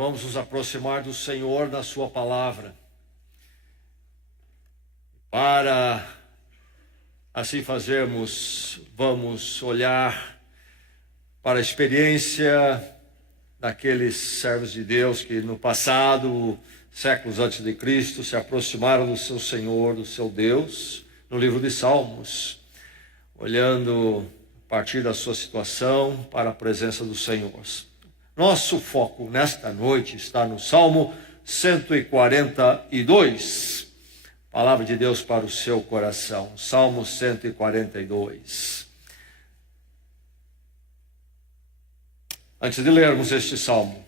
Vamos nos aproximar do Senhor na sua palavra. Para assim fazermos, vamos olhar para a experiência daqueles servos de Deus que no passado, séculos antes de Cristo, se aproximaram do seu Senhor, do seu Deus, no livro de Salmos, olhando a partir da sua situação para a presença do Senhor. Nosso foco nesta noite está no Salmo 142. Palavra de Deus para o seu coração. Salmo 142. Antes de lermos este salmo,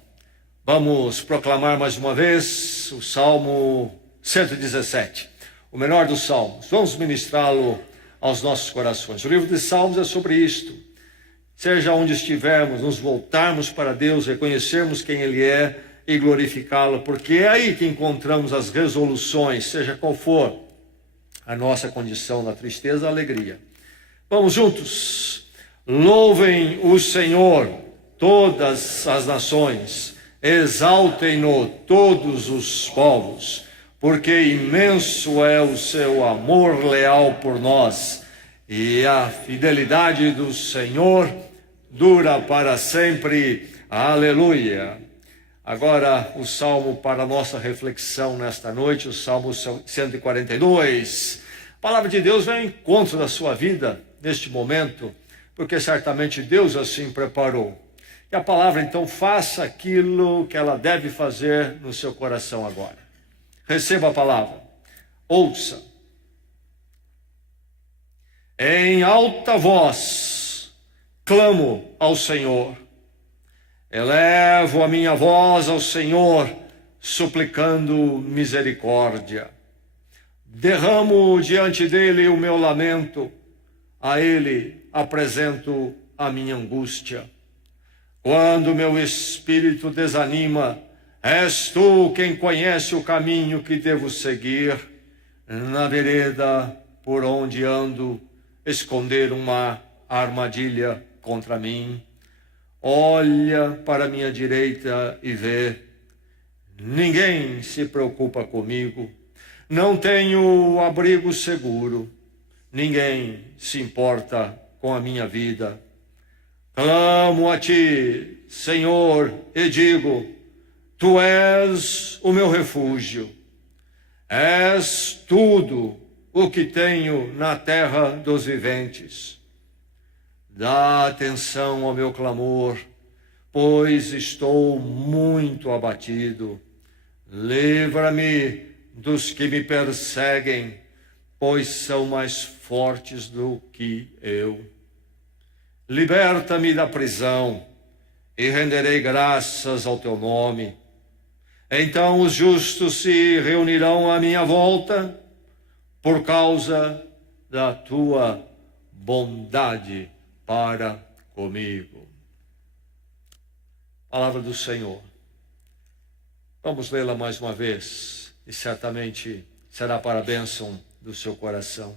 vamos proclamar mais uma vez o Salmo 117, o menor dos salmos. Vamos ministrá-lo aos nossos corações. O livro de Salmos é sobre isto. Seja onde estivermos, nos voltarmos para Deus, reconhecermos quem Ele é e glorificá-lo, porque é aí que encontramos as resoluções, seja qual for a nossa condição, na tristeza, a alegria. Vamos juntos. Louvem o Senhor todas as nações, exaltem-no todos os povos, porque imenso é o seu amor leal por nós, e a fidelidade do Senhor dura para sempre. Aleluia. Agora o salmo para a nossa reflexão nesta noite, o Salmo 142. A palavra de Deus vem ao encontro da sua vida neste momento, porque certamente Deus assim preparou. Que a palavra então faça aquilo que ela deve fazer no seu coração agora. Receba a palavra, ouça. Em alta voz clamo ao Senhor. Elevo a minha voz ao Senhor, suplicando misericórdia. Derramo diante dele o meu lamento, a ele apresento a minha angústia. Quando meu espírito desanima, és tu quem conhece o caminho que devo seguir. Na vereda por onde ando, esconder uma armadilha contra mim. Olha para a minha direita e vê. Ninguém se preocupa comigo. Não tenho abrigo seguro. Ninguém se importa com a minha vida. Clamo a ti, Senhor, e digo: tu és o meu refúgio. És tudo o que tenho na terra dos viventes. Dá atenção ao meu clamor, pois estou muito abatido. Livra-me dos que me perseguem, pois são mais fortes do que eu. Liberta-me da prisão e renderei graças ao teu nome. Então os justos se reunirão à minha volta por causa da tua bondade para comigo. Palavra do Senhor. Vamos lê-la mais uma vez e certamente será para a bênção do seu coração.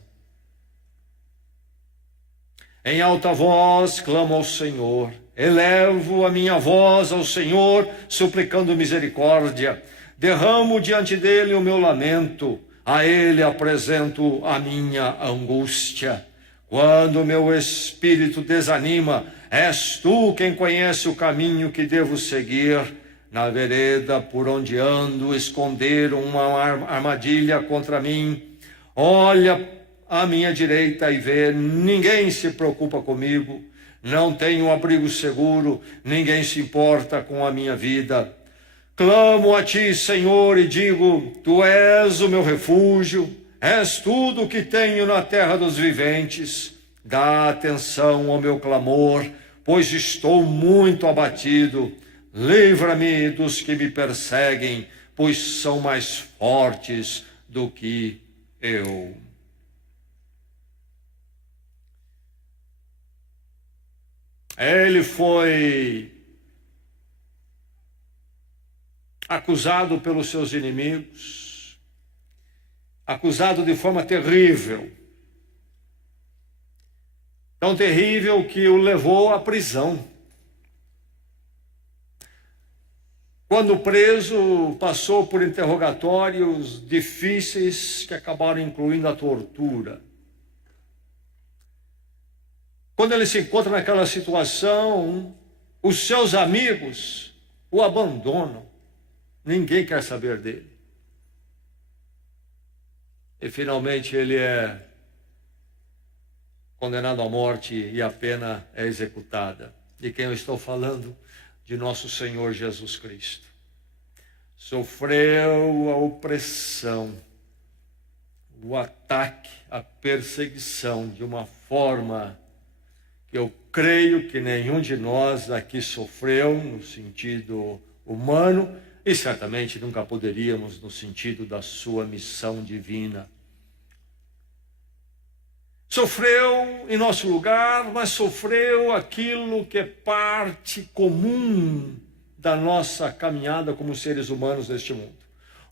Em alta voz clamo ao Senhor, elevo a minha voz ao Senhor, suplicando misericórdia. Derramo diante dele o meu lamento, a ele apresento a minha angústia. Quando meu espírito desanima, és tu quem conhece o caminho que devo seguir. Na vereda por onde ando, esconder uma armadilha contra mim. Olha à minha direita e vê, ninguém se preocupa comigo. Não tenho abrigo seguro, ninguém se importa com a minha vida. Clamo a ti, Senhor, e digo: tu és o meu refúgio. És tudo o que tenho na terra dos viventes. Dá atenção ao meu clamor, pois estou muito abatido. Livra-me dos que me perseguem, pois são mais fortes do que eu. Ele foi acusado pelos seus inimigos, acusado de forma terrível, tão terrível que o levou à prisão. Quando preso, passou por interrogatórios difíceis que acabaram incluindo a tortura. Quando ele se encontra naquela situação, os seus amigos o abandonam. Ninguém quer saber dele. E finalmente ele é condenado à morte e a pena é executada. De quem eu estou falando? De nosso Senhor Jesus Cristo. Sofreu a opressão, o ataque, a perseguição de uma forma que eu creio que nenhum de nós aqui sofreu no sentido humano e certamente nunca poderíamos no sentido da sua missão divina. Sofreu em nosso lugar, mas sofreu aquilo que é parte comum da nossa caminhada como seres humanos neste mundo.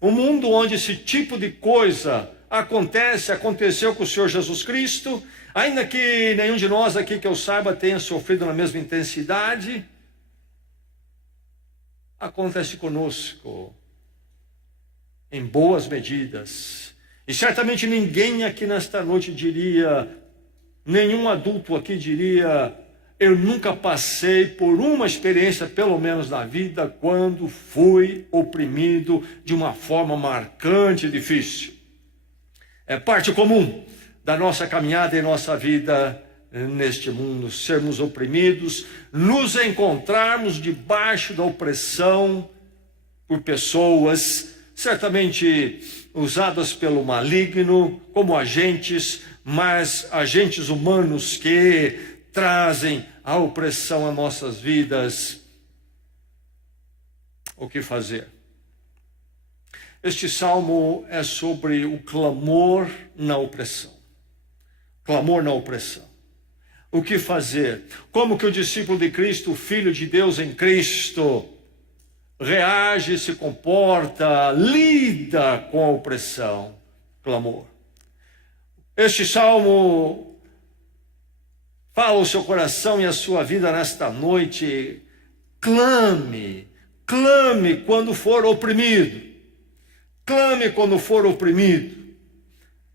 Um mundo onde esse tipo de coisa aconteceu com o Senhor Jesus Cristo, ainda que nenhum de nós aqui que eu saiba tenha sofrido na mesma intensidade, acontece conosco em boas medidas. E certamente ninguém aqui nesta noite diria, nenhum adulto aqui diria, eu nunca passei por uma experiência, pelo menos na vida, quando fui oprimido de uma forma marcante e difícil. É parte comum da nossa caminhada e nossa vida neste mundo, sermos oprimidos, nos encontrarmos debaixo da opressão por pessoas, certamente usadas pelo maligno como agentes, mas agentes humanos que trazem a opressão às nossas vidas. O que fazer? Este salmo é sobre o clamor na opressão. Clamor na opressão. O que fazer? Como que o discípulo de Cristo, o Filho de Deus em Cristo, reage, se comporta, lida com a opressão? Clamor. Este salmo fala ao seu coração e à sua vida nesta noite. Clame, clame quando for oprimido. Clame quando for oprimido.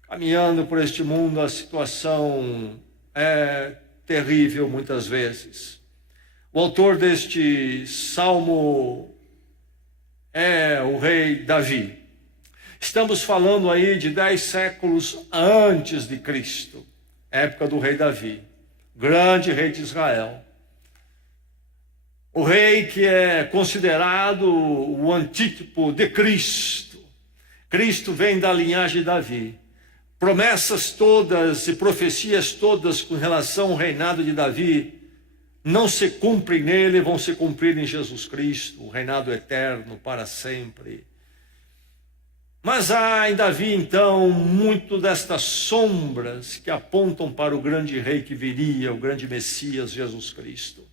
Caminhando por este mundo, a situação é terrível muitas vezes. O autor deste salmo é o rei Davi. Estamos falando aí de 10 séculos antes de Cristo, época do rei Davi, grande rei de Israel. O rei que é considerado o antítipo de Cristo. Cristo vem da linhagem de Davi. Promessas todas e profecias todas com relação ao reinado de Davi não se cumprem nele, vão se cumprir em Jesus Cristo, o reinado eterno para sempre. Mas há em Davi, então, muito destas sombras que apontam para o grande rei que viria, o grande Messias, Jesus Cristo.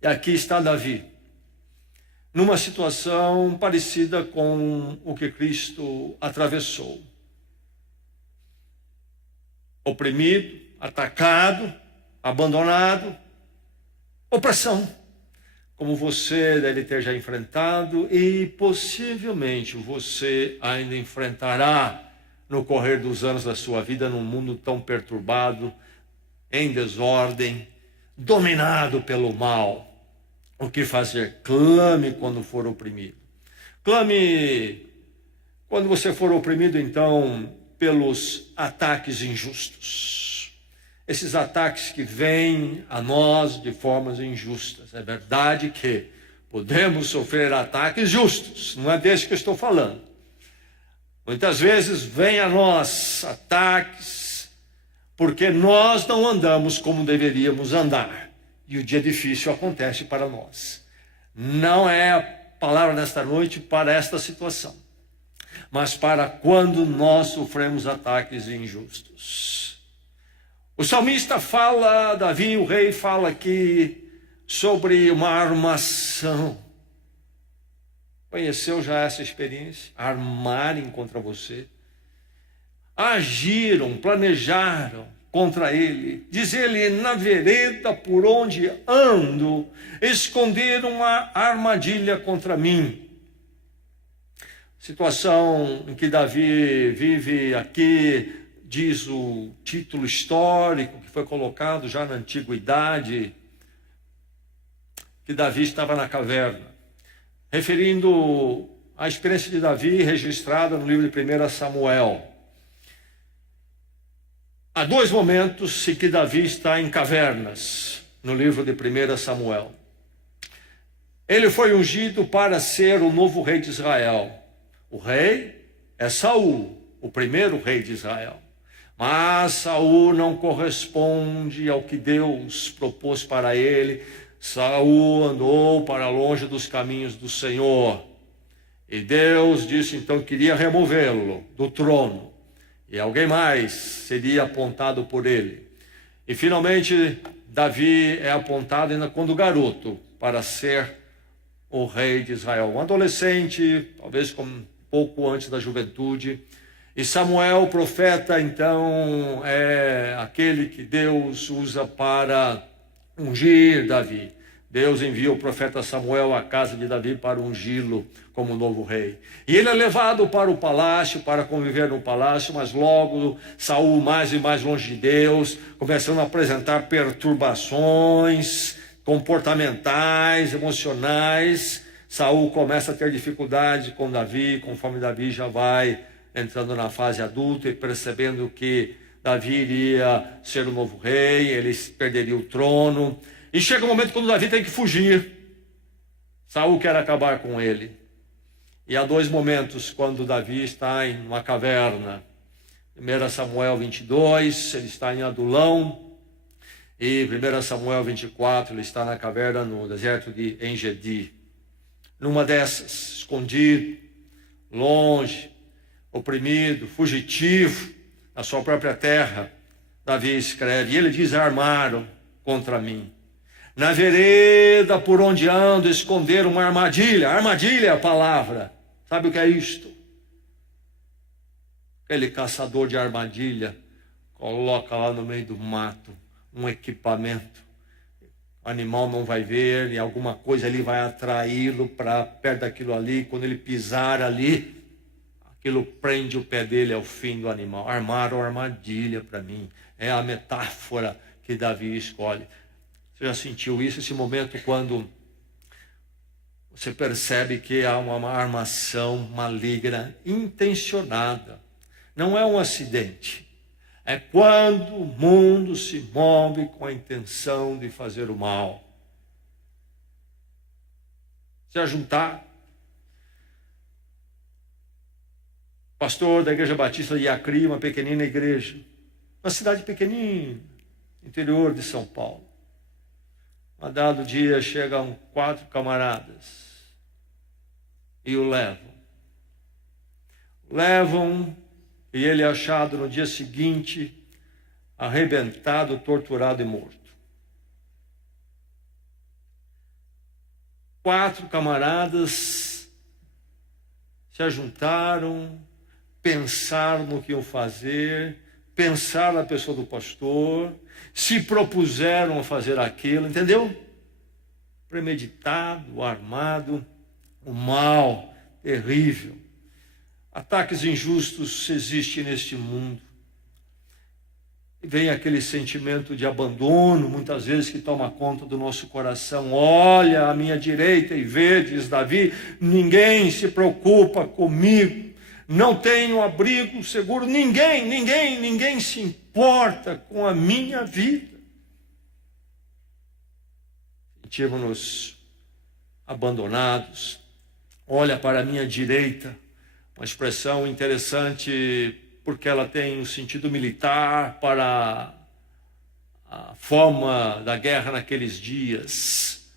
E aqui está Davi, numa situação parecida com o que Cristo atravessou. Oprimido, atacado, abandonado, opressão, como você deve ter já enfrentado e possivelmente você ainda enfrentará no correr dos anos da sua vida num mundo tão perturbado, em desordem, dominado pelo mal. O que fazer? Clame quando for oprimido. Clame quando você for oprimido, então, pelos ataques injustos. Esses ataques que vêm a nós de formas injustas. É verdade que podemos sofrer ataques justos, não é desse que eu estou falando. Muitas vezes vêm a nós ataques porque nós não andamos como deveríamos andar. E o dia difícil acontece para nós. Não é a palavra nesta noite para esta situação, mas para quando nós sofremos ataques injustos. O salmista fala, Davi, o rei, fala aqui sobre uma armação. Conheceu já essa experiência? Armarem contra você. Agiram, planejaram, contra ele. Diz ele: na vereda por onde ando, esconderam uma armadilha contra mim. Situação em que Davi vive aqui, diz o título histórico que foi colocado já na antiguidade, que Davi estava na caverna, referindo a experiência de Davi registrada no livro de 1 Samuel. Há dois momentos em que Davi está em cavernas, no livro de 1 Samuel. Ele foi ungido para ser o novo rei de Israel. O rei é Saul, o primeiro rei de Israel. Mas Saul não corresponde ao que Deus propôs para ele. Saul andou para longe dos caminhos do Senhor. E Deus disse então que queria removê-lo do trono. E alguém mais seria apontado por ele. E finalmente Davi é apontado ainda quando garoto para ser o rei de Israel. Um adolescente, talvez com pouco antes da juventude. E Samuel, o profeta, então, é aquele que Deus usa para ungir Davi. Deus envia o profeta Samuel à casa de Davi para ungí-lo como novo rei. E ele é levado para o palácio, para conviver no palácio, mas logo Saul, mais e mais longe de Deus, começando a apresentar perturbações comportamentais, emocionais. Saul começa a ter dificuldade com Davi, conforme Davi já vai entrando na fase adulta e percebendo que Davi iria ser o novo rei, ele perderia o trono. E chega um momento quando Davi tem que fugir. Saul quer acabar com ele. E há dois momentos quando Davi está em uma caverna. 1 Samuel 22, ele está em Adulão. E 1 Samuel 24, ele está na caverna no deserto de Engedi. Numa dessas, escondido, longe, oprimido, fugitivo, na sua própria terra, Davi escreve, e ele diz: armaram contra mim. Na vereda por onde ando, esconderam uma armadilha. Armadilha é a palavra. Sabe o que é isto? Aquele caçador de armadilha coloca lá no meio do mato um equipamento. O animal não vai ver, e alguma coisa ali vai atraí-lo para perto daquilo ali. Quando ele pisar ali, aquilo prende o pé dele ao fim do animal. Armaram armadilha para mim. É a metáfora que Davi escolhe. Você já sentiu isso? Esse momento quando você percebe que há uma armação maligna, intencionada. Não é um acidente. É quando o mundo se move com a intenção de fazer o mal. Se ajuntar. Pastor da Igreja Batista de Acri, uma pequenina igreja. Uma cidade pequenina, interior de São Paulo. Um dado dia chegam 4 camaradas e o levam. E ele é achado no dia seguinte, arrebentado, torturado e morto. 4 camaradas se ajuntaram, pensaram no que iam fazer, pensaram na pessoa do pastor, se propuseram a fazer aquilo, entendeu? Premeditado, armado, o mal terrível. Ataques injustos existem neste mundo. E vem aquele sentimento de abandono, muitas vezes, que toma conta do nosso coração. Olha à minha direita e vê, diz Davi, ninguém se preocupa comigo. Não tenho abrigo seguro. Ninguém se importa com a minha vida. Sentimos-nos abandonados. Olha para a minha direita. Uma expressão interessante, porque ela tem um sentido militar para a forma da guerra naqueles dias.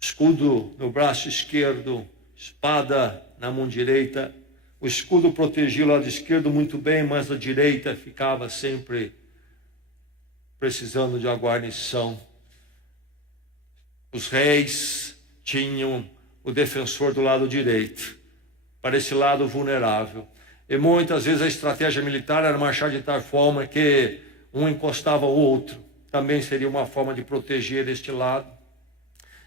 Escudo no braço esquerdo, espada na mão direita. O escudo protegia o lado esquerdo muito bem, mas a direita ficava sempre precisando de uma guarnição. Os reis tinham o defensor do lado direito, para esse lado vulnerável. E muitas vezes a estratégia militar era marchar de tal forma que um encostava o outro. Também seria uma forma de proteger este lado.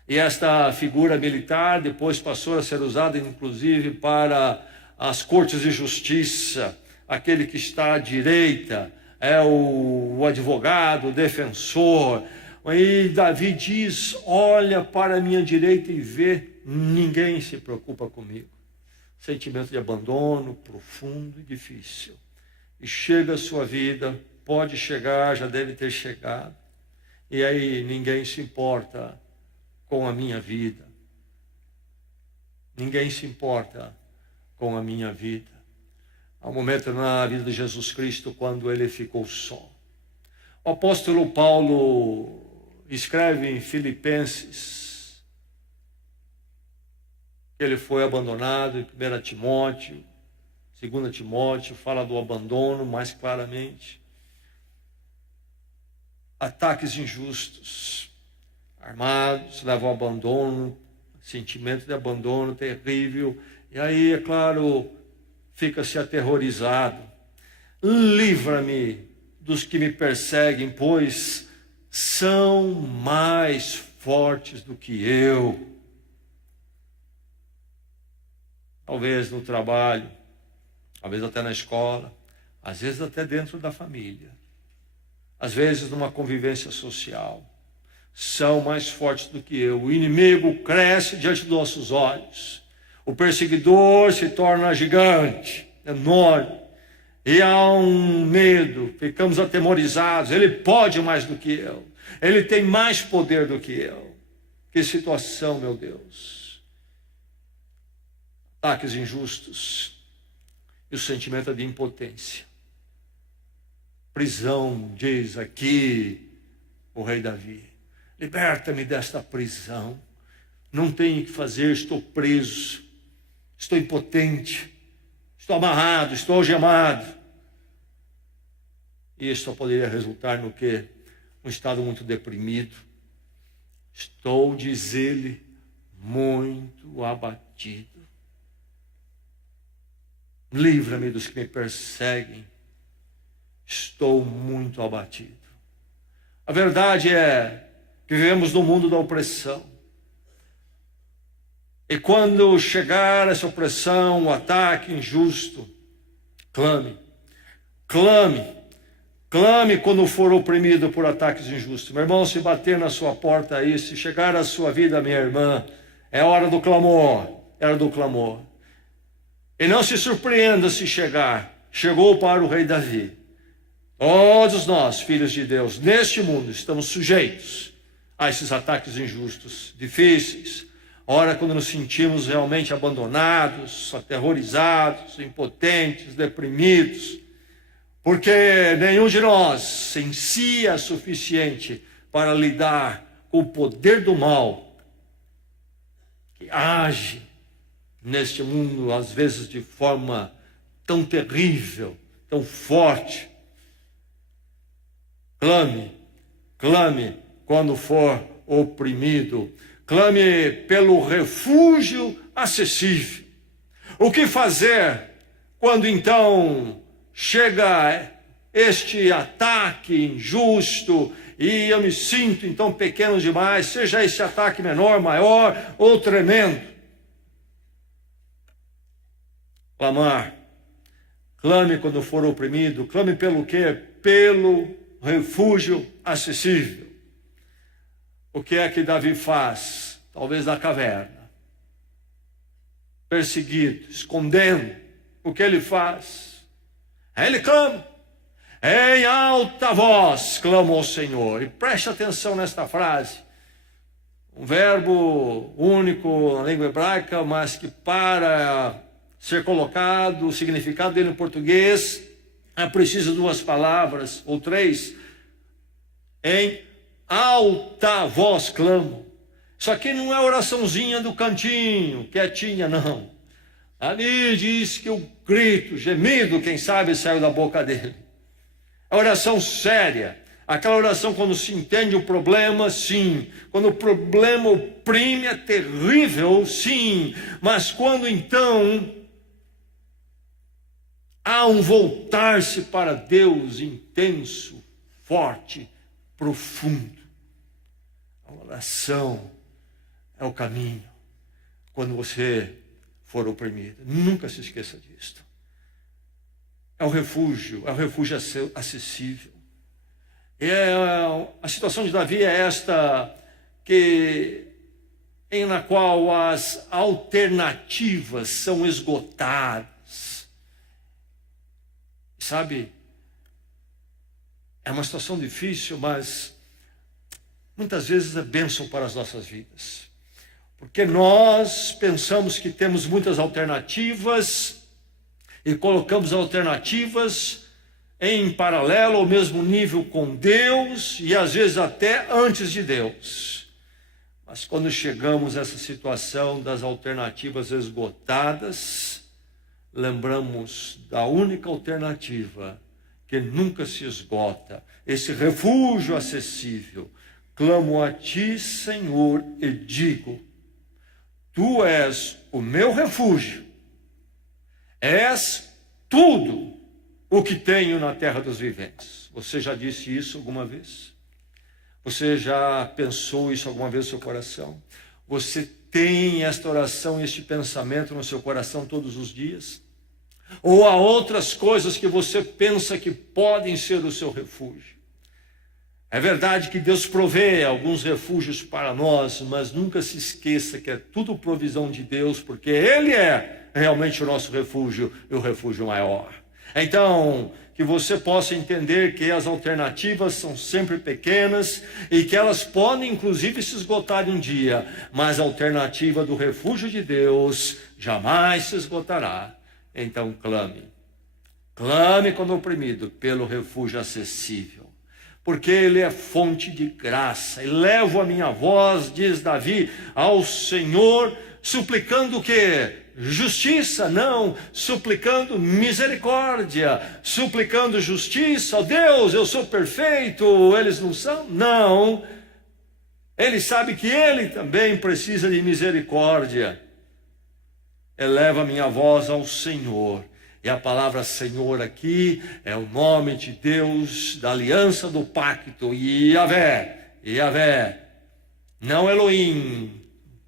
E esta figura militar depois passou a ser usada, inclusive, para as cortes de justiça. Aquele que está à direita é o advogado, o defensor. E Davi diz: olha para a minha direita e vê, ninguém se preocupa comigo. Sentimento de abandono profundo e difícil. E chega a sua vida, pode chegar, já deve ter chegado. E aí ninguém se importa com a minha vida. Ninguém se importa com a minha vida. Há um momento na vida de Jesus Cristo quando ele ficou só. O apóstolo Paulo escreve em Filipenses que ele foi abandonado. Em 1 Timóteo, 2 Timóteo, fala do abandono mais claramente. Ataques injustos, armados, levam ao abandono, sentimento de abandono terrível. E aí, é claro, fica-se aterrorizado. Livra-me dos que me perseguem, pois são mais fortes do que eu. Talvez no trabalho, talvez até na escola, às vezes até dentro da família, às vezes numa convivência social. São mais fortes do que eu. O inimigo cresce diante dos nossos olhos. O perseguidor se torna gigante, enorme. E há um medo, ficamos atemorizados. Ele pode mais do que eu. Ele tem mais poder do que eu. Que situação, meu Deus. Ataques injustos. E o sentimento de impotência. Prisão, diz aqui o rei Davi. Liberta-me desta prisão. Não tenho o que fazer, estou preso. Estou impotente. Estou amarrado, estou algemado. E isso só poderia resultar no quê? Um estado muito deprimido. Estou, diz ele, muito abatido. Livra-me dos que me perseguem. Estou muito abatido. A verdade é que vivemos no mundo da opressão. E quando chegar essa opressão, o ataque injusto, clame. Clame. Clame quando for oprimido por ataques injustos. Meu irmão, se bater na sua porta aí, se chegar à sua vida, minha irmã, é hora do clamor. É hora do clamor. E não se surpreenda se chegar. Chegou para o rei Davi. Todos nós, filhos de Deus, neste mundo, estamos sujeitos a esses ataques injustos, difíceis. Ora, quando nos sentimos realmente abandonados, aterrorizados, impotentes, deprimidos, porque nenhum de nós em si é suficiente para lidar com o poder do mal que age neste mundo, às vezes de forma tão terrível, tão forte. Clame, clame quando for oprimido. Clame pelo refúgio acessível. O que fazer quando então chega este ataque injusto e eu me sinto então pequeno demais, seja esse ataque menor, maior ou tremendo? Clamar. Clame quando for oprimido. Clame pelo quê? Pelo refúgio acessível. O que é que Davi faz? Talvez na caverna. Perseguido, escondendo. O que ele faz? Ele clama. Em alta voz clama ao Senhor. E preste atenção nesta frase. Um verbo único na língua hebraica, mas que para ser colocado, o significado dele em português, é preciso 2 palavras, ou 3. Em alta voz clamo. Isso aqui não é oraçãozinha do cantinho, quietinha, não. Ali diz que o grito, gemido, quem sabe, saiu da boca dele. É oração séria. Aquela oração quando se entende o problema, sim. Quando o problema oprime, é terrível, sim. Mas quando então Há um voltar-se para Deus intenso, forte, profundo. A oração é o caminho quando você for oprimido. Nunca se esqueça disto. É o refúgio acessível. A situação de Davi é esta, na qual as alternativas são esgotadas. Sabe, é uma situação difícil, mas muitas vezes é bênção para as nossas vidas. Porque nós pensamos que temos muitas alternativas e colocamos alternativas em paralelo, ao mesmo nível com Deus e às vezes até antes de Deus. Mas quando chegamos a essa situação das alternativas esgotadas, lembramos da única alternativa que nunca se esgota, esse refúgio acessível. Clamo a ti, Senhor, e digo: tu és o meu refúgio, és tudo o que tenho na terra dos viventes. Você já disse isso alguma vez? Você já pensou isso alguma vez no seu coração? Você tem esta oração, este pensamento no seu coração todos os dias? Ou há outras coisas que você pensa que podem ser o seu refúgio? É verdade que Deus provê alguns refúgios para nós, mas nunca se esqueça que é tudo provisão de Deus, porque Ele é realmente o nosso refúgio e o refúgio maior. Então, que você possa entender que as alternativas são sempre pequenas e que elas podem inclusive se esgotar um dia, mas a alternativa do refúgio de Deus jamais se esgotará. Então clame quando oprimido, pelo refúgio acessível, porque Ele é fonte de graça. Elevo a minha voz, diz Davi, ao Senhor, suplicando o quê? Justiça? Não, suplicando misericórdia, suplicando justiça. Oh Deus, eu sou perfeito, eles não são? Não, ele sabe que ele também precisa de misericórdia. Eleva a minha voz ao Senhor. E a palavra Senhor aqui é o nome de Deus, da aliança do pacto, Yahvé, não Elohim,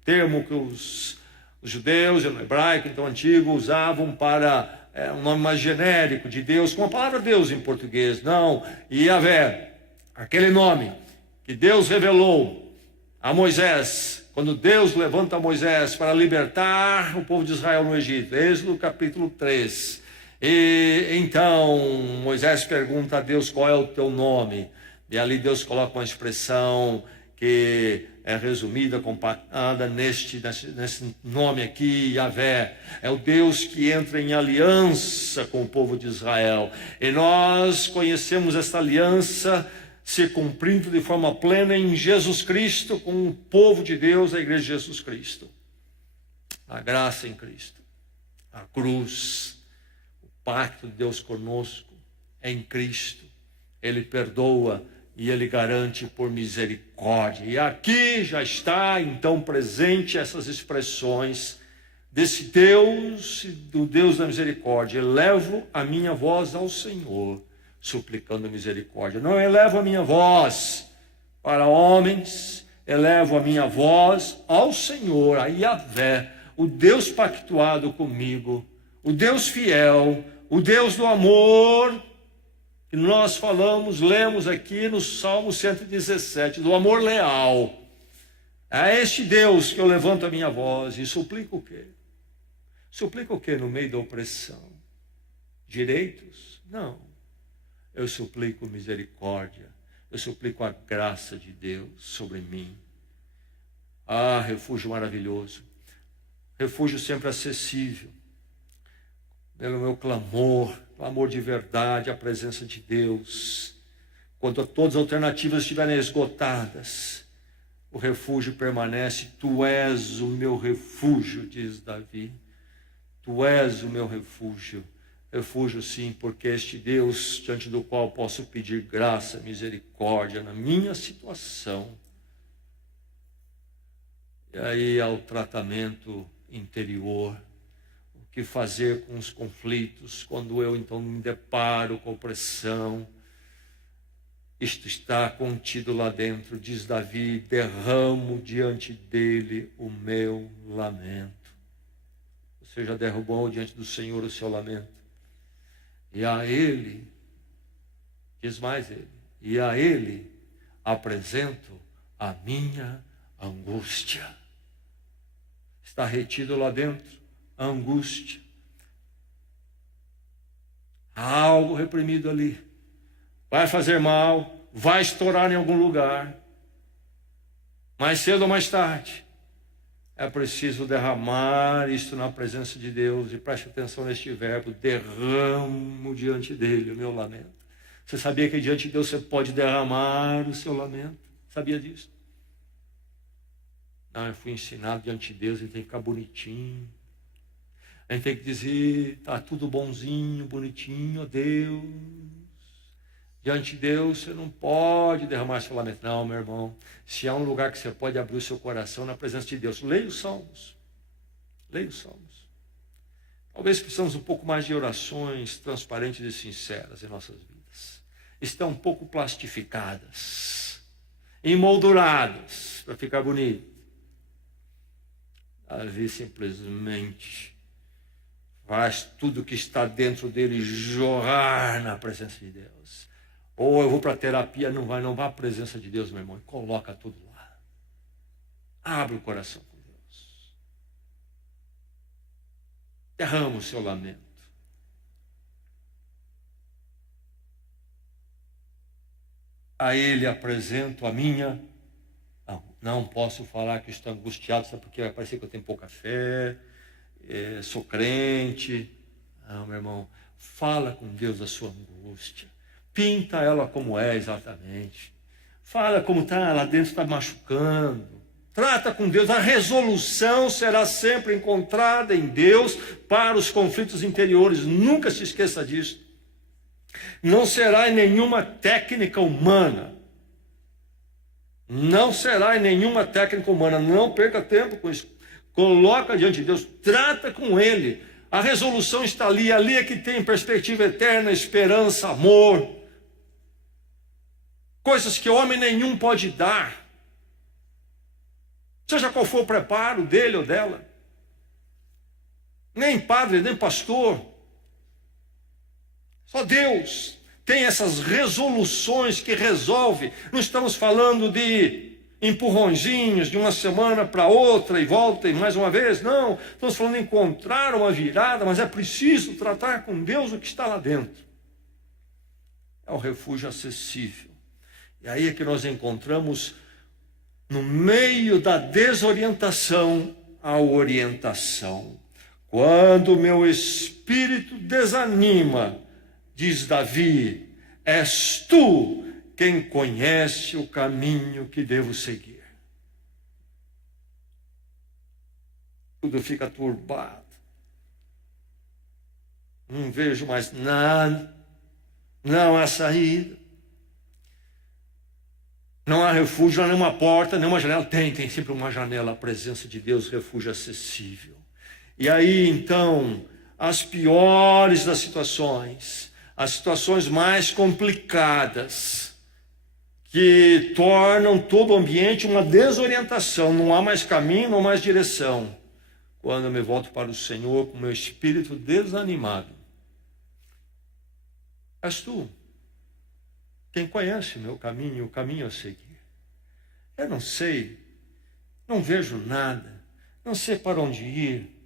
termo que os judeus, no hebraico, então antigo, usavam para um nome mais genérico de Deus, com a palavra Deus em português. Não, Yahvé, aquele nome que Deus revelou a Moisés, quando Deus levanta Moisés para libertar o povo de Israel no Egito. Êxodo capítulo 3. E então Moisés pergunta a Deus: qual é o teu nome? E ali Deus coloca uma expressão que é resumida, compactada nesse nome aqui, Yahvé. É o Deus que entra em aliança com o povo de Israel. E nós conhecemos esta aliança se cumprindo de forma plena em Jesus Cristo, com o povo de Deus, a igreja de Jesus Cristo. A graça em Cristo, a cruz, o pacto de Deus conosco é em Cristo. Ele perdoa e Ele garante por misericórdia. E aqui já está então presente essas expressões desse Deus, do Deus da misericórdia. Elevo a minha voz ao Senhor, suplicando misericórdia. Não elevo a minha voz para homens, elevo a minha voz ao Senhor, a Yahvé, o Deus pactuado comigo, o Deus fiel, o Deus do amor, que nós lemos aqui no Salmo 117, do amor leal. É este Deus que eu levanto a minha voz e suplico o quê? Suplico o quê no meio da opressão? Direitos? Não. Eu suplico misericórdia, eu suplico a graça de Deus sobre mim. Ah, refúgio maravilhoso, refúgio sempre acessível, pelo meu clamor de verdade, a presença de Deus. Quando todas as alternativas estiverem esgotadas, o refúgio permanece. Tu és o meu refúgio, diz Davi, tu és o meu refúgio. Refúgio sim, porque este Deus diante do qual posso pedir graça, misericórdia na minha situação. E aí ao tratamento interior, que fazer com os conflitos, quando eu então me deparo com opressão. Isto está contido lá dentro, diz Davi, derramo diante dele o meu lamento. Você já derrubou diante do Senhor o seu lamento. E a ele, diz mais ele, e a ele apresento a minha angústia. Está retido lá dentro a angústia. Há algo reprimido ali. Vai fazer mal, vai estourar em algum lugar. Mais cedo ou mais tarde, é preciso derramar isto na presença de Deus. E preste atenção neste verbo, derramo diante dele o meu lamento. Você sabia que diante de Deus você pode derramar o seu lamento? Sabia disso? Não, eu fui ensinado diante de Deus, a gente tem que ficar bonitinho. A gente tem que dizer, está tudo bonzinho, bonitinho, ó Deus. Diante de Deus você não pode derramar seu lamento. Não, meu irmão, se há um lugar que você pode abrir o seu coração na presença de Deus, leia os Salmos. Leia os Salmos. Talvez precisamos um pouco mais de orações transparentes e sinceras em nossas vidas. Estão um pouco plastificadas, emolduradas para ficar bonito. Davi simplesmente faz tudo que está dentro dele jorrar na presença de Deus. Ou eu vou para a terapia, não vá à presença de Deus, meu irmão, e coloca tudo lá. Abre o coração com Deus. Derrama o seu lamento. A ele apresento a minha. Não posso falar que estou angustiado, sabe, porque vai parecer que eu tenho pouca fé, sou crente. Não, meu irmão, fala com Deus a sua angústia. Pinta ela como é exatamente. Fala como está lá dentro, está machucando. Trata com Deus. A resolução será sempre encontrada em Deus para os conflitos interiores. Nunca se esqueça disso. Não será em nenhuma técnica humana. Não será em nenhuma técnica humana. Não perca tempo com isso. Coloca diante de Deus. Trata com Ele. A resolução está ali. Ali é que tem perspectiva eterna, esperança, amor. Coisas que homem nenhum pode dar. Seja qual for o preparo dele ou dela. Nem padre, nem pastor. Só Deus tem essas resoluções que resolve. Não estamos falando de empurrõezinhos de uma semana para outra e volta e mais uma vez. Não, estamos falando de encontrar uma virada, mas é preciso tratar com Deus o que está lá dentro. É o refúgio acessível. E aí é que nós encontramos, no meio da desorientação, a orientação. Quando o meu espírito desanima, diz Davi, és tu quem conhece o caminho que devo seguir. Tudo fica turbado. Não vejo mais nada. Não há saída. Não há refúgio, não há nenhuma porta, nenhuma janela. Tem sempre uma janela, a presença de Deus, refúgio acessível. E aí, então, as piores das situações, as situações mais complicadas, que tornam todo o ambiente uma desorientação, não há mais caminho, não há mais direção. Quando eu me volto para o Senhor com meu espírito desanimado, és tu quem conhece o meu caminho, o caminho a seguir. Eu não sei, não vejo nada, não sei para onde ir.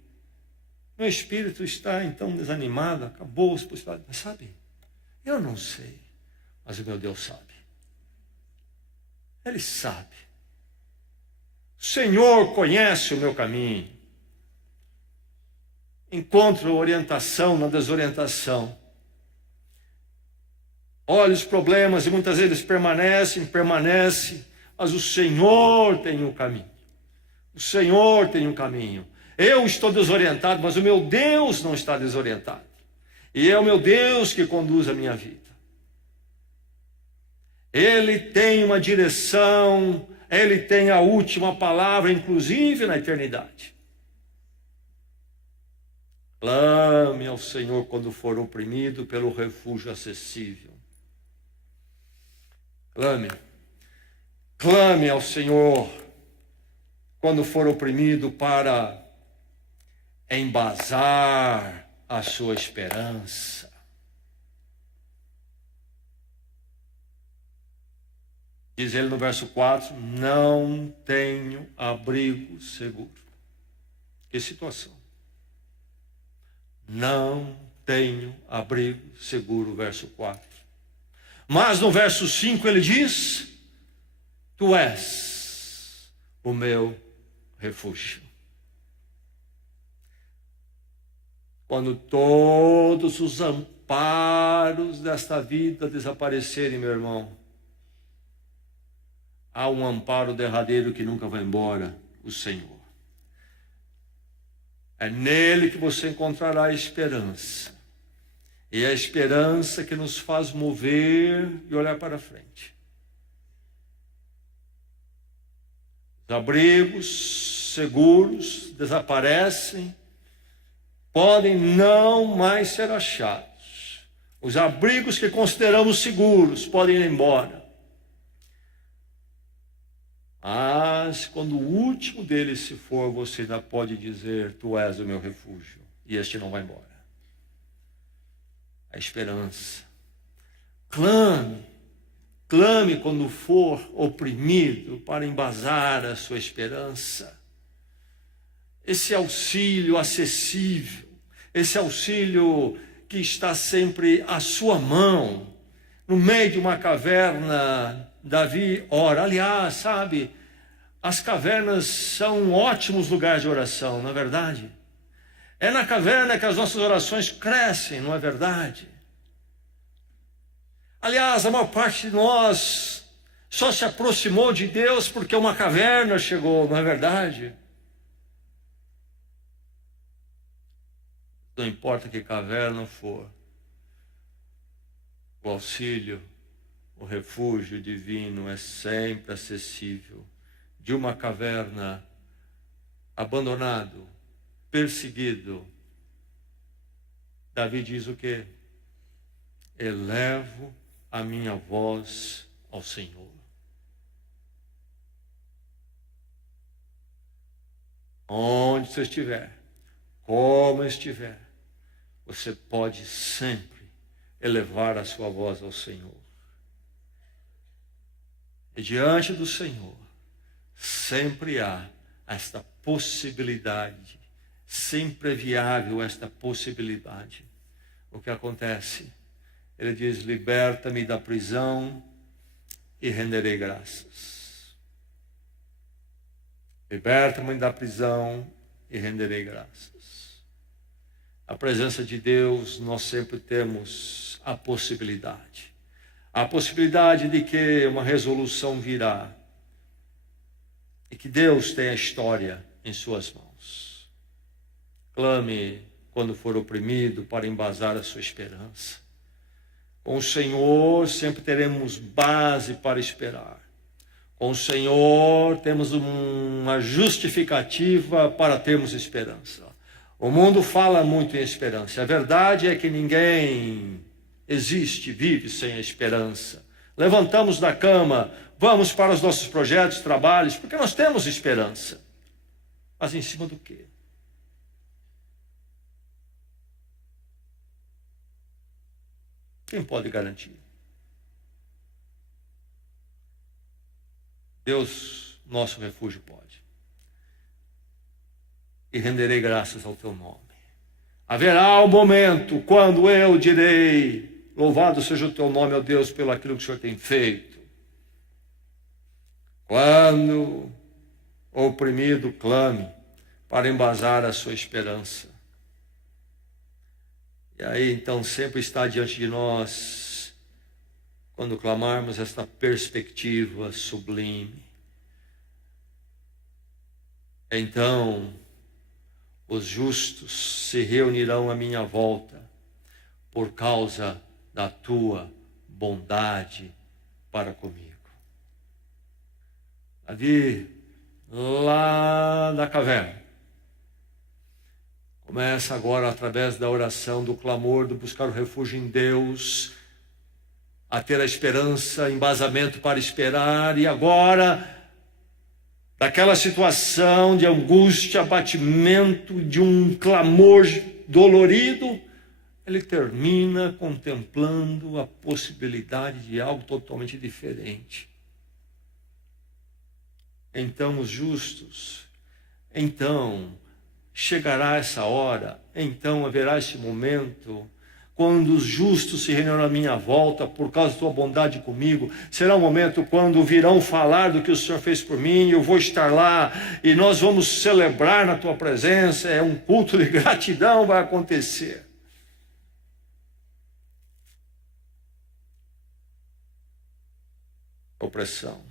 Meu espírito está então desanimado, acabou as possibilidades. Mas sabe, eu não sei, mas o meu Deus sabe. Ele sabe. O Senhor conhece o meu caminho. Encontro orientação na desorientação. Olha os problemas e muitas vezes permanecem, mas o Senhor tem um caminho. O Senhor tem um caminho. Eu estou desorientado, mas o meu Deus não está desorientado. E é o meu Deus que conduz a minha vida. Ele tem uma direção, Ele tem a última palavra, inclusive na eternidade. Clame ao Senhor quando for oprimido pelo refúgio acessível. Clame ao Senhor quando for oprimido para embasar a sua esperança. Diz ele no verso 4, não tenho abrigo seguro. Que situação? Não tenho abrigo seguro, verso 4. Mas no verso 5 ele diz, tu és o meu refúgio. Quando todos os amparos desta vida desaparecerem, meu irmão, há um amparo derradeiro que nunca vai embora, o Senhor. É nele que você encontrará a esperança. E é a esperança que nos faz mover e olhar para frente. Os abrigos seguros desaparecem, podem não mais ser achados. Os abrigos que consideramos seguros podem ir embora. Mas quando o último deles se for, você ainda pode dizer, tu és o meu refúgio, e este não vai embora. A esperança. Clame quando for oprimido para embasar a sua esperança. Esse auxílio acessível, esse auxílio que está sempre à sua mão, no meio de uma caverna, Davi ora. Aliás, sabe, as cavernas são ótimos lugares de oração, não é verdade? É na caverna que as nossas orações crescem, não é verdade? Aliás, a maior parte de nós só se aproximou de Deus porque uma caverna chegou, não é verdade? Não importa que caverna for, o auxílio, o refúgio divino é sempre acessível. De uma caverna, abandonado, perseguido, Davi diz o quê? Elevo a minha voz ao Senhor. Onde você estiver, como estiver, você pode sempre elevar a sua voz ao Senhor. E diante do Senhor, sempre há esta possibilidade, sempre é viável esta possibilidade. O que acontece? Ele diz, liberta-me da prisão e renderei graças. Liberta-me da prisão e renderei graças. A presença de Deus, nós sempre temos a possibilidade. A possibilidade de que uma resolução virá. E que Deus tem a história em suas mãos. Clame quando for oprimido para embasar a sua esperança. Com o Senhor sempre teremos base para esperar. Com o Senhor temos uma justificativa para termos esperança. O mundo fala muito em esperança. A verdade é que ninguém existe, vive sem a esperança. Levantamos da cama, vamos para os nossos projetos, trabalhos, porque nós temos esperança. Mas em cima do quê? Quem pode garantir? Deus, nosso refúgio, pode. E renderei graças ao teu nome. Haverá um momento quando eu direi, louvado seja o teu nome, ó Deus, pelo aquilo que o Senhor tem feito. Quando o oprimido clame para embasar a sua esperança. E aí, então, sempre está diante de nós, quando clamarmos esta perspectiva sublime. Então, os justos se reunirão à minha volta, por causa da tua bondade para comigo. Davi, lá da caverna, Começa agora, através da oração, do clamor, do buscar o refúgio em Deus, a ter a esperança, embasamento para esperar, e agora, daquela situação de angústia, abatimento, de um clamor dolorido, ele termina contemplando a possibilidade de algo totalmente diferente. Então os justos, então chegará essa hora, então haverá esse momento, quando os justos se reunirão à minha volta por causa da tua bondade comigo. Será um momento quando virão falar do que o Senhor fez por mim, eu vou estar lá e nós vamos celebrar na tua presença, é um culto de gratidão vai acontecer. Opressão,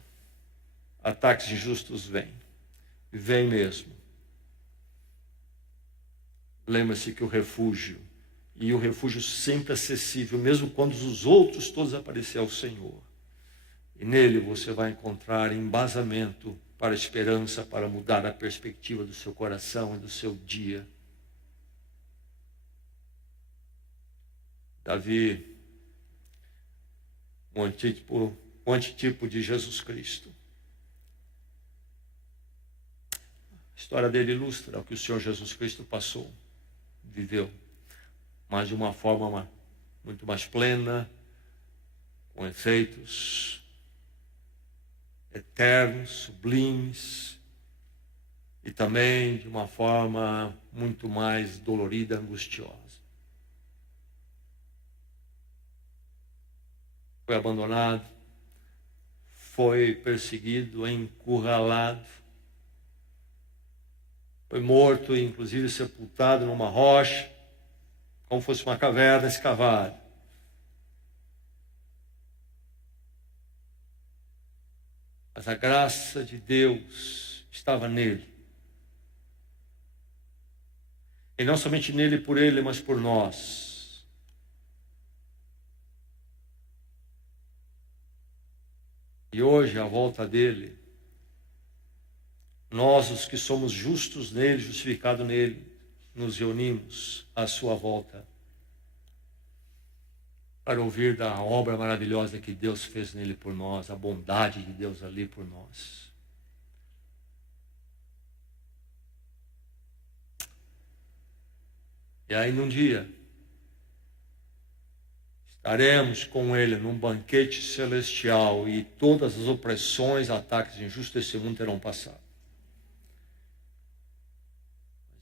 ataques injustos vêm mesmo. Lembra-se que o refúgio sempre acessível, mesmo quando os outros todos aparecer ao Senhor. E nele você vai encontrar embasamento para a esperança, para mudar a perspectiva do seu coração e do seu dia. Davi, um antitipo de Jesus Cristo. A história dele ilustra o que o Senhor Jesus Cristo passou, viveu, mas de uma forma muito mais plena, com efeitos eternos, sublimes, e também de uma forma muito mais dolorida, angustiosa. Foi abandonado, foi perseguido, encurralado, foi morto, inclusive sepultado numa rocha, como fosse uma caverna escavada. Mas a graça de Deus estava nele. E não somente nele, por ele, mas por nós. E hoje, à volta dele, nós, os que somos justos nele, justificados nele, nos reunimos à sua volta para ouvir da obra maravilhosa que Deus fez nele por nós, a bondade de Deus ali por nós. E aí num dia estaremos com ele num banquete celestial e todas as opressões, ataques injustos desse mundo terão passado.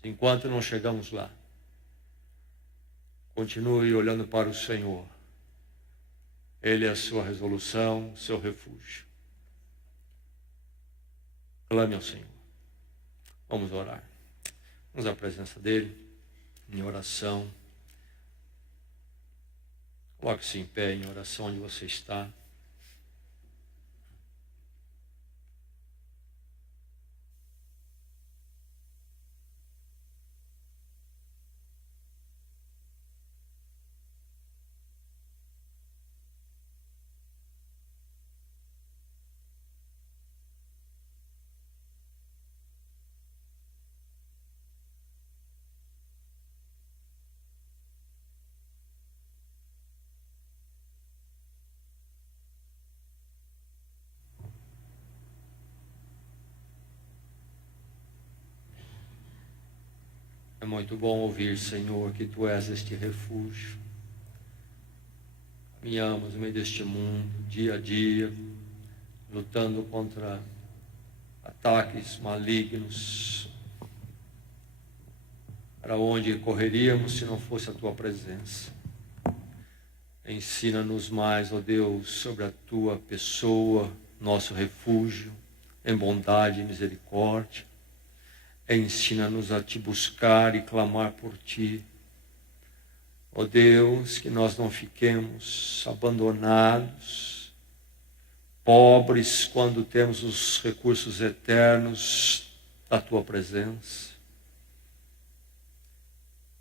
Mas enquanto não chegamos lá, continue olhando para o Senhor. Ele é a sua resolução, o seu refúgio. Clame ao Senhor. Vamos orar. Vamos à presença dele, em oração. Coloque-se em pé em oração onde você está. É muito bom ouvir, Senhor, que Tu és este refúgio. Caminhamos no meio deste mundo, dia a dia, lutando contra ataques malignos. Para onde correríamos se não fosse a Tua presença? Ensina-nos mais, ó Deus, sobre a Tua pessoa, nosso refúgio, em bondade e misericórdia. Ensina-nos a Te buscar e clamar por Ti. Ó Deus, que nós não fiquemos abandonados, pobres, quando temos os recursos eternos da Tua presença.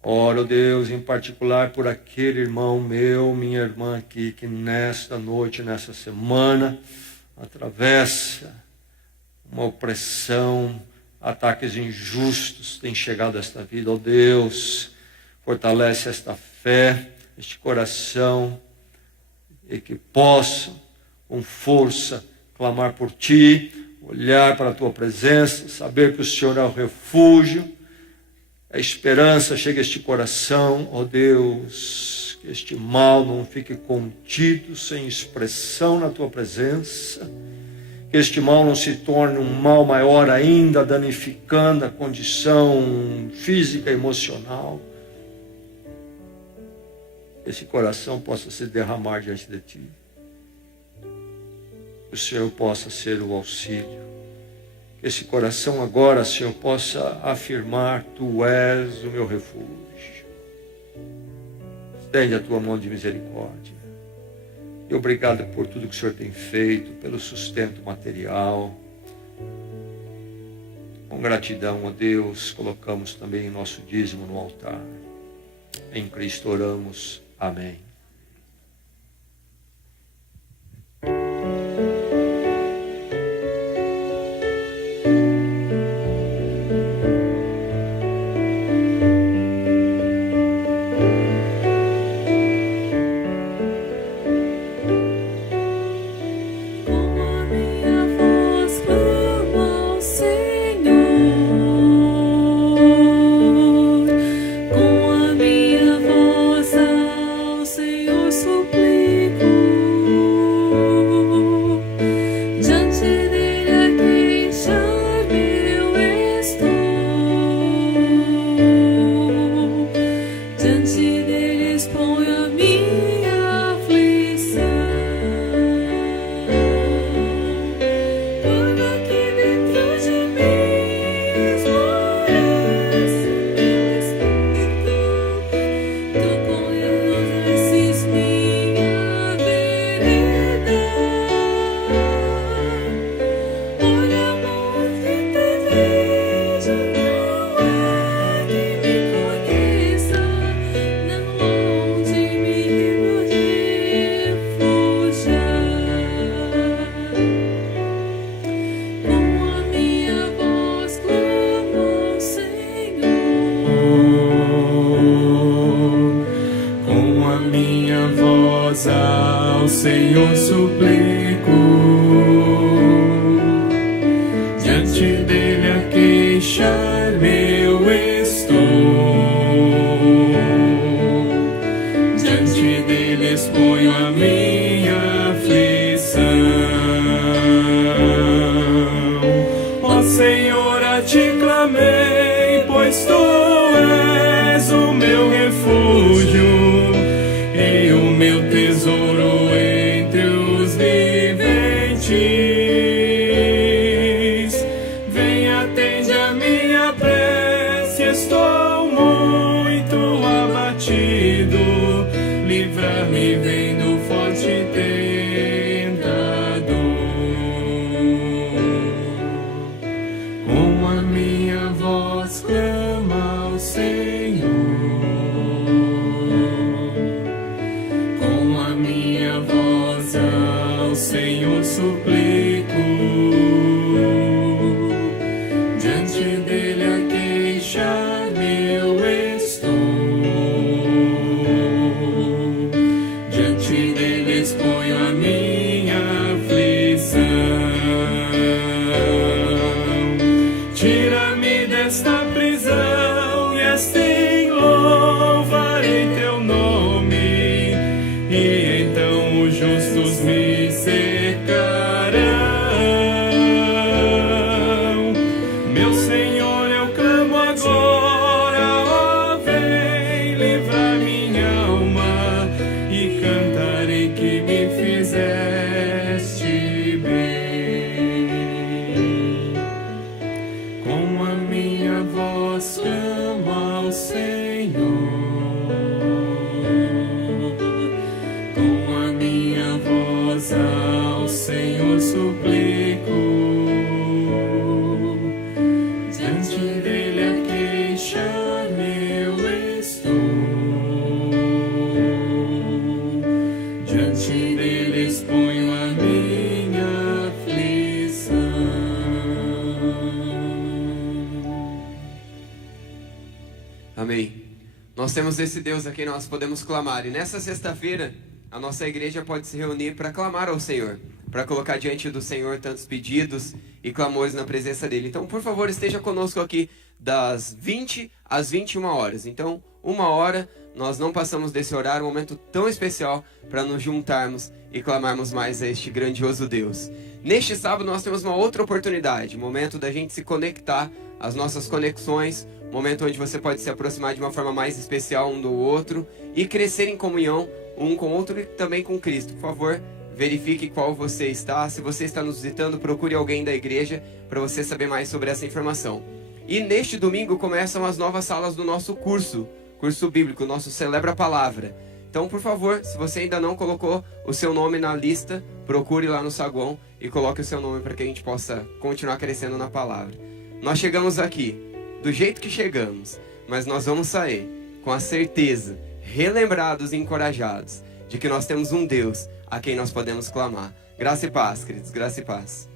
Ora, ó Deus, em particular por aquele irmão meu, minha irmã aqui, que nesta noite, nessa semana, atravessa uma opressão ataques injustos têm chegado a esta vida. Ó Deus, fortalece esta fé, este coração, e que possam, com força, clamar por Ti, olhar para a Tua presença, saber que o Senhor é o refúgio, a esperança chega a este coração. Ó Deus, que este mal não fique contido, sem expressão na Tua presença, que este mal não se torne um mal maior ainda, danificando a condição física e emocional. Esse coração possa se derramar diante de Ti. Que o Senhor possa ser o auxílio. Que esse coração agora, Senhor, possa afirmar: Tu és o meu refúgio. Estende a Tua mão de misericórdia. E obrigado por tudo que o Senhor tem feito, pelo sustento material. Com gratidão, ó Deus, colocamos também nosso dízimo no altar. Em Cristo oramos. Amém. Senhor suplico, diante dele a queixar-me eu estou, diante dele exponho a minha aflição. Ó Senhor, a ti clamei, pois tu és o meu refúgio e o meu tesouro entre os viventes. Vem, atende a minha prece, estou muito abatido. Livrar-me vem do forte tentador. Com a minha voz clama ao Senhor, com a minha voz ao Senhor suplico, diante dele a queixar-me eu estou, diante dele exponho a minha aflição. Tira-me desta prisão e assim louvarei teu nome. E então os justos me cercarão. Meu Senhor, eu clamo agora, ó, vem livrar minha alma, e cantarei que me fizeste bem. Com a minha voz clamo ao Senhor, Nós temos esse Deus a quem nós podemos clamar. E nessa sexta-feira, a nossa igreja pode se reunir para clamar ao Senhor, para colocar diante do Senhor tantos pedidos e clamores na presença dele. Então, por favor, esteja conosco aqui das 20 às 21 horas. Então, 1 hora, nós não passamos desse horário, um momento tão especial para nos juntarmos e clamarmos mais a este grandioso Deus. Neste sábado, nós temos uma outra oportunidade, momento da gente se conectar, as nossas conexões, momento onde você pode se aproximar de uma forma mais especial um do outro e crescer em comunhão um com o outro e também com Cristo. Por favor, verifique qual você está. Se você está nos visitando, procure alguém da igreja para você saber mais sobre essa informação. E neste domingo começam as novas salas do nosso curso bíblico, nosso Celebra a Palavra. Então, por favor, se você ainda não colocou o seu nome na lista, procure lá no saguão e coloque o seu nome para que a gente possa continuar crescendo na palavra. Nós chegamos aqui do jeito que chegamos, mas nós vamos sair com a certeza, relembrados e encorajados, de que nós temos um Deus a quem nós podemos clamar. Graça e paz, queridos, graça e paz.